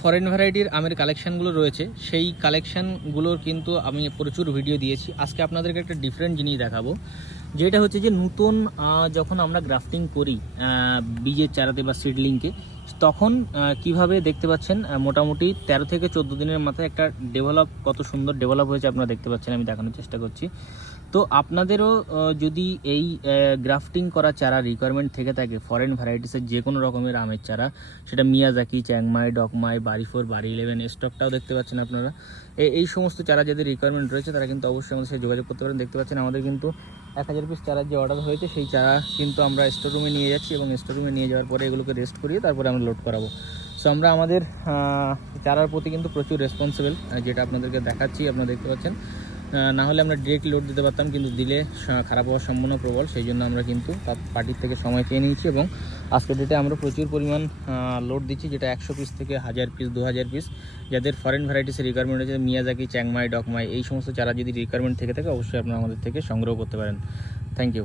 Foreign ভ্যারাইটির আমের কালেকশানগুলো রয়েছে, সেই কালেকশানগুলোর কিন্তু আমি প্রচুর ভিডিও দিয়েছি। আজকে আপনাদেরকে একটা ডিফারেন্ট জিনিস দেখাবো, যেটা হচ্ছে যে নতুন যখন আমরা গ্রাফটিং করি বীজের চারাতে বা সিডলিংকে, তখন কিভাবে দেখতে পাচ্ছেন মোটামুটি 13 থেকে 14 দিনের মাথায় একটা কত সুন্দর ডেভেলপ হয়েছে আপনারা দেখতে পাচ্ছেন। আমি দেখানোর চেষ্টা করছি। তো আপনাদেরও যদি এই গ্রাফটিং করা চারা রিকোয়ারমেন্ট থেকে থাকে, ফরেন ভ্যারাইটিসের যে কোনো রকমের আমের চারা, সেটা মিয়াজাকি, চ্যাংমাই, ডকমাই, বাড়ি 4, বাড়ি 11, স্টকটাও দেখতে পাচ্ছেন আপনারা। এই সমস্ত চারা যাদের রিকোয়ারমেন্ট রয়েছে তারা কিন্তু অবশ্যই আমাদের সাথে যোগাযোগ করতে পারেন। দেখতে পাচ্ছেন আমাদের কিন্তু 1000 পিস চারার যে অর্ডার হয়েছে, সেই চারা কিন্তু আমরা স্টোর রুমে নিয়ে যাচ্ছি এবং স্টোর রুমে নিয়ে যাওয়ার পরে এগুলোকে রেস্ট করিয়ে তারপরে আমরা লোড করাবো। সো আমরা আমাদের চারার প্রতি কিন্তু প্রচুর রেসপন্সিবল, যেটা আপনাদেরকে দেখাচ্ছি, আপনারা দেখতে পাচ্ছেন। না হলে আমরা ডিরেক্ট লোড দিতে পারতাম, কিন্তু দিলে খারাপ হওয়ার সম্ভাবনা প্রবল। সেই জন্য আমরা কিন্তু তার পার্টির থেকে সময় চেয়ে নিয়েছি এবং আজকের ডেটে আমরা প্রচুর পরিমাণ লোড দিচ্ছি, যেটা 100 পিস থেকে 1000 পিস, 2000 পিস। যাদের ফরেন ভ্যারাইটিসের রিকোয়ারমেন্ট আছে, মিয়াজাকি, চ্যাংমাই, ডকমাই, এই সমস্ত চারা যদি রিকোয়ারমেন্ট থেকে থাকে, অবশ্যই আপনারা আমাদের থেকে সংগ্রহ করতে পারেন। Thank you.